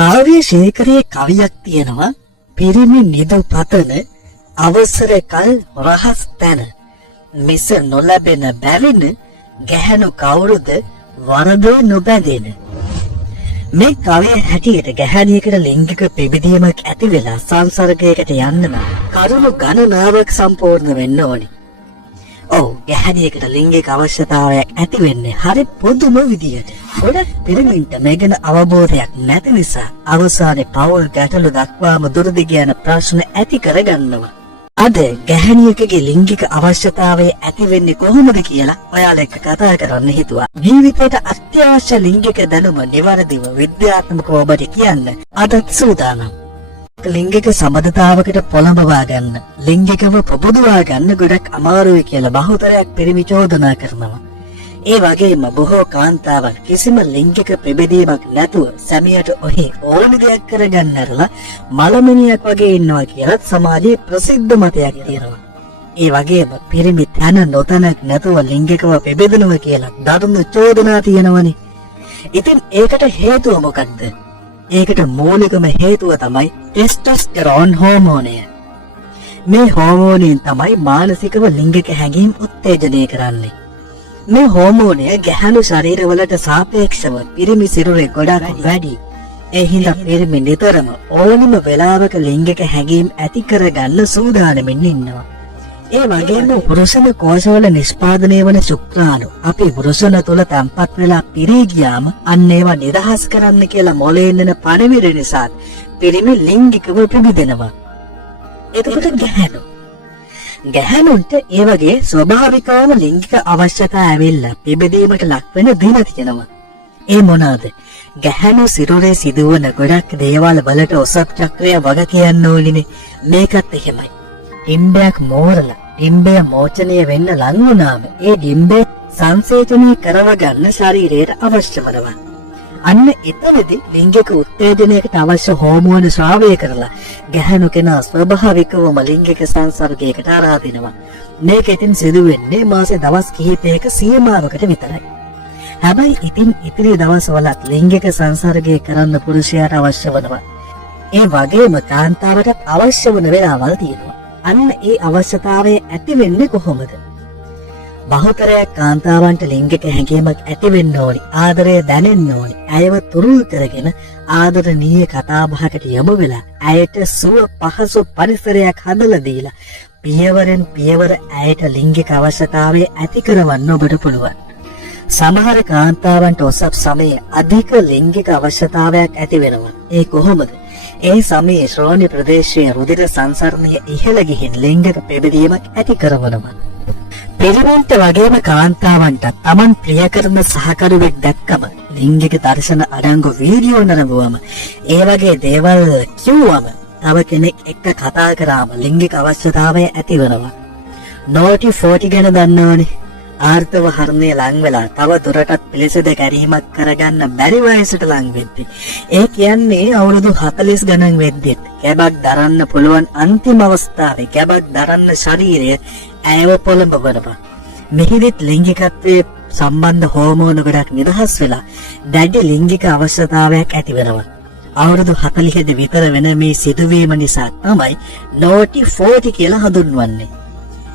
කාව්‍ය ශේඛරයේ කවියක් තියෙනවා පිරිමි නිදු පතන අවසර කල් රහස් තන මිස නොලැබෙන බැවින ගැහැණු කවුරුද වරදෝ නොබැඳෙන. මේ කවිය හැටියට ගැහැණියකට ලිංගික පිබිදීමක් ඇති වෙලා සංසර්ගයකට යන්න නම් කරුණු ගණනාවක් සම්පූර්ණ වෙන්න ඕනි. ඔව් ගැහැණියකට ලිංගික අවශ්‍යතාවයක් ඇති වෙන්නේ හරි පොදුම විදියට. ගොඩක් පිරිමින්ට මේ ගැන අවබෝධයක් නැති නිසා අවසානයේ පෞල් ගැටලු දක්වාම දුරදිග යන ප්‍රශ්න ඇති කරගන්නවා. අද ගැහැණියකගේ ලිංගික අවශ්‍යතාවය ඇති වෙන්නේ කොහොමද කියලා ඔයාලා එක්ක කතා කරන්න හිතුවා. ජීවිතයට අත්‍යවශ්‍ය ලිංගික දැනුම නිවැරදිව විද්‍යාත්මකව ඔබට කියන්න අදත් සූදානම්. ලිංගික සම්බන්ධතාවකට පොළඹවා ගන්න, ලිංගිකව ප්‍රබුදවා ගන්න ගොඩක් අමාරුයි කියලා බහුතරයක් පිරිමි චෝදනා කරනවා. ඒ වගේම බොහෝ කාන්තාවන් කිසිම ලිංගික ප්‍රබෙදීමක් නැතුව සැමියට ඔහි ඕනි දෙයක් කරගන්න ඇරලා මලමිනියක් වගේ ඉන්නවා කියලා සමාජයේ ප්‍රසිද්ධ මතයක් තියෙනවා. ඒ වගේම පිරිමි තන නොතනක් නැතුව ලිංගිකව ප්‍රබෙදනවා කියලා දරුණු චෝදනා තියෙනවනේ. ඉතින් ඒකට හේතුව මොකක්ද? ඒකට මූලිකම හේතුව තමයි ටෙස්ටොස්ටෙරෝන් හෝමෝනය. මේ හෝමෝනයෙන් තමයි මානසිකව ලිංගික හැඟීම් උත්තේජනය කරන්නේ. මේ හෝමෝනය ගැහැණු ශරීරවලට සාපේක්ෂව පිරිමි සිරුරේ ගොඩක් වැඩි. ඒ හින්දා පිරිමි නිතරම ඕනම වෙලාවක ලිංගික හැඟීම් ඇති කරගන්න සූදානමින් ඉන්නවා. ඒ වගේම පුරුෂන කෝෂවල නිෂ්පාදනය වන ශුක්‍රාණු අපි පුරුෂන තුල තැම්පත් වෙලා පිරී ගියාම අන්න ඒවා නිදහස් කරන්න කියලා මොලේ එන පණිවිඩ නිසා පිරිමි ලිංගිකව ප්‍රබිදෙනවා. එතකොට ගැහැණුන්ට ඒ වගේ ස්වභාවිකවම ලිංගික අවශ්‍යතා ඇවිල්ලා පිබෙදීමට ලක් වෙන දින තියෙනවා. ඒ මොනවාද? ගැහැණු සිරුරේ සිදුවන ගොඩක් දේවල් වලට ඔසප් චක්‍රය වග කියන්න ඕනිනේ. මේකත් එහෙමයි. ඩිම්බයක් මෝරලා ඩිම්බය මෝචනය වෙන්න ලං වුණාම ඒ ඩිම්බය සංසේචනය කරව ගන්න ශරීරයට අවශ්‍ය වෙනවා. අන්න එතනදී ලිංගික උත්තේජනයකට අවශ්‍ය හෝමෝන ශ්‍රාවය කරලා ගැහැණු කෙනා ස්වභාවිකවම ලිංගික සංසර්ගයකට ආරාධිනවා. මේක ඉතින් සිදු වෙන්නේ මාසේ දවස් කිහිපයක සීමාවකට විතරයි. හැබැයි ඉතින් ඉතිරි දවස්වලත් ලිංගික සංසර්ගය කරන්න පුරුෂයාට අවශ්‍ය වෙනවා. ඒ වගේම කාන්තාවටත් අවශ්‍ය වන වෙලාවල් තියෙනවා. අන්න ඒ අවශ්‍යතාවය ඇති වෙන්නේ කොහොමද? බහුතරයක් කාන්තාවන්ට ලිංගික හැඟීමක් ඇති වෙන්න ඕනි, ආදරය දැනෙන්න ඕනි. ඇයව තුරුල් කරගෙන ආදරණීය කතාබහකට යොමු වෙලා ඇයට සුව පහසු පරිසරයක් හදලා දීලා පියවරෙන් පියවර ඇයට ලිංගික අවශ්‍යතාවය ඇති කරවන්න ඔබට පුළුවන්. සමහර කාන්තාවන්ට ඔසප් සමයේ අධික ලිංගික අවශ්‍යතාවයක් ඇති වෙනවා. ඒ කොහොමද? ඒ සමයේ ශ්‍රෝණි ප්‍රදේශයේ රුධිර සංසරණය ඉහළ ගිහින් ලිංගික ප්‍රබෙදීමක් ඇති කරනවා. පිරිමින්ට වගේම කාන්තාවන්ට තමන් ප්‍රිය කරන සහකරුවෙක් දැක්කම ලිංගික දර්ශන අඩංගු වීඩියෝ නරඹුවම ඒ වගේ දේවල් කිව්වම තව කෙනෙක් එක්ක කතා කරාම ලිංගික අවශ්‍යතාවය ඇති වෙනවා. නෝටි 40 ගැන දන්නවනේ. ආර්ථව හරණය ලං වෙලා තව දුරටත් පිළිසෙද කැරීමක් කරගන්න බැරි වයසට ලං වෙද්දී. ඒ කියන්නේ අවුරුදු 40 ගණන් වෙද්දී කැබක් දරන්න පුළුවන් අන්තිම අවස්ථාවේ කැබක් දරන්න ශරීරය ඇයව පොළඹවනවා. මෙහිදීත් ලිංගිකත්වයේ සම්බන්ධ හෝමෝන ගොඩක් නිදහස් වෙලා දැඩි ලිංගික අවශ්‍යතාවයක් ඇති වෙනවා. අවුරුදු 40 විතර වෙන මේ සිදුවීම නිසා තමයි නෝටි 40 කියලා හඳුන්වන්නේ.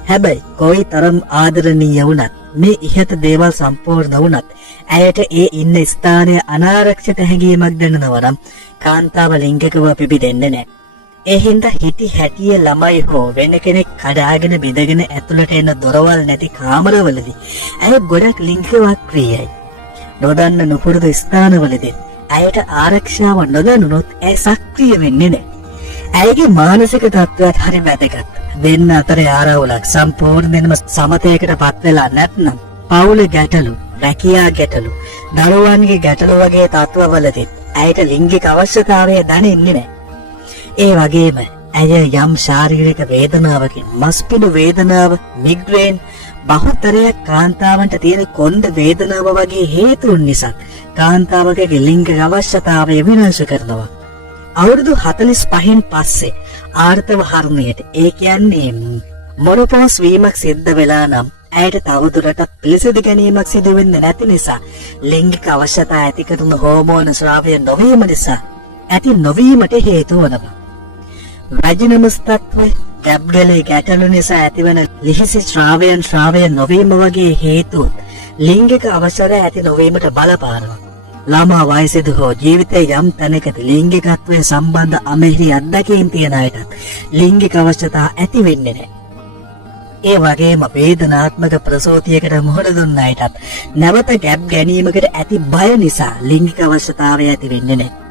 හැබැයි කොයි තරම් ආදරණීය වුණත් මේ ඉහත දේවල් සම්පූර්ණ වුණත් ඇයට ඒ ඉන්න ස්ථානයේ අනාරක්ෂිත හැඟීමක් දැනෙනවා නම් කාන්තාව ලිංගිකව පිබිදෙන්නේ නැහැ. ඒ හින්දා හිටි හැටිය ළමයි හෝ වෙන කෙනෙක් කඩාගෙන බිඳගෙන ඇතුළට එන දොරවල් නැති කාමරවලදී ඇය ගොඩක් ලිංගිකව ක්‍රියයි. නොදන්න නුපුරුදු ස්ථානවලදී ඇයට ආරක්ෂාව නොදැනුනොත් ඇය සක්‍රිය වෙන්නේ නැහැ. ඇයගේ මානසික තත්ත්වයට හරි වැදගත්. දෙන්න අතරේ ආරවුලක් සම්පූර්ණයෙන්ම සමතයකට පත් වෙලා නැත්නම් පවුලේ ගැටලු, රැකියා ගැටලු, දරුවන්ගේ ගැටලු වගේ තත්ත්වවලදී ඇයට ලිංගික අවශ්‍යතාවය දැනෙන්නේ නැහැ. ඒ වගේම ඇය යම් ශාරීරික වේදනාවකින් මස්පිඩු වේදනාව, මිග්‍රේන්, බහුතරයක් කාන්තාවන්ට තියෙන කොන්ද වේදනාව වගේ හේතුන් නිසා කාන්තාවකගේ ලිංගික අවශ්‍යතාවය විනාශ කරනවා. අවුරුදු 45න් පස්සේ ආර්ථව හරණයට ඒ කියන්නේ මොනොපෝස් වීමක් සිද්ධ වෙලා නම් ඇයට තවදුරටත් පිළිසිදු ගැනීමක් සිදු වෙන්නේ නැති නිසා ලිංගික අවශ්‍යතා ඇති කරන හෝමෝන ස්‍රාවය නොවීම නිසා ඇති නොවීමට හේතු වනවා. රජනමස් තත්ත්වය, ගැබ්ගලේ ගැටලු නිසා ඇතිවන ලිහිසි ශ්‍රාවය නොවීම වගේ හේතු ලිංගික අවශ්‍යතාවය ඇති නොවීමට බලපානවා. ළමා වයසේදී හෝ ජීවිතයේ යම් තැනකදී ලිංගිකත්වයේ සම්බන්ධ අමහිරි අත්දැකීම් තියන අයට ලිංගික අවශ්‍යතාව ඇති වෙන්නේ නැහැ. ඒ වගේම වේදනාත්මක ප්‍රසූතියකට මුහුණ දුන්න අයටත් නැවත ගැබ් ගැනීමකට ඇති බය නිසා ලිංගික අවශ්‍යතාවය ඇති වෙන්නේ නැහැ.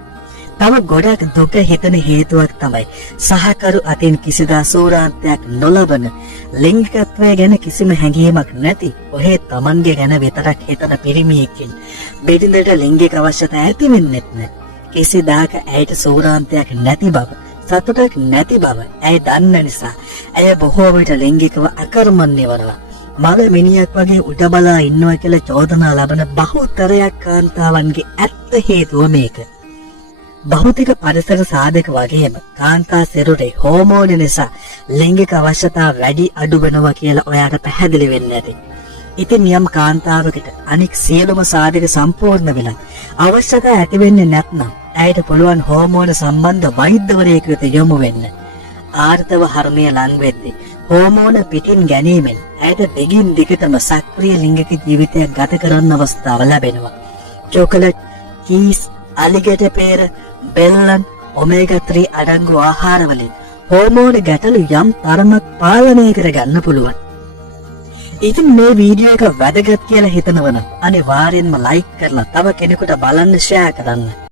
තව ගොඩක් දුක හිතෙන හේතුවක් තමයි සහකරු අතින් කිසිදා සූරාන්තයක් නොලබන ලිංගිකත්වය ගැන කිසිම හැඟීමක් නැති ඔහේ Tamange ගැන විතරක් හිතන පිරිමියෙක්ගෙන් බෙදිඳට ලිංගික අවශ්‍යතාව ඇති වෙන්නේ නැහැ. කිසිදාක ඇයට සූරාන්තයක් නැති බව, සතුටක් නැති බව ඇය දන්න නිසා ඇය බොහෝ විට ලිංගිකව අකර්මණ්‍ය වනවා. මල මිනිහෙක් වගේ උඩ බලා ඉන්නවා කියලා චෝදනා ලබන බහුතරයක් කාන්තාවන්ගේ ඇත්ත හේතුව මේක. භෞතික පරිසර සාධක වගේම කාන්තා සිරුරේ හෝමෝන නිසා ලිංගික අවශ්‍යතාව වැඩි අඩු වෙනවා කියලා ඔයාට පැහැදිලි වෙන්නේ නැති. ඉතින් යම් කාන්තාවකට අනික් සියලුම සාධක සම්පූර්ණ වෙලා අවශ්‍යතාව ඇති වෙන්නේ නැත්නම් ඇයට පුළුවන් හෝමෝන සම්බන්ධ වෛද්‍යවරයෙකු වෙත යොමු වෙන්න. ආර්තව හර්මය ලං වෙද්දී හෝමෝන පිටින් ගැනීමෙන් ඇයට දිගින් දිගටම සක්‍රීය ලිංගික ජීවිතයක් ගත කරන්න අවස්ථාව ලැබෙනවා. චොකලට්, කීස්, අලිගැට පෙර, බෙල්ලන්, ඔමේගා 3 අඩංගු ආහාර වලින් හෝමෝන ගැටලු යම් තරමක් පාලනය කරගන්න පුළුවන්. ඉතින් මේ වීඩියෝ එක වැදගත් කියලා හිතනවනම් අනිවාර්යෙන්ම ලයික් කරලා තව කෙනෙකුට බලන්න ෂෙයා කරන්න.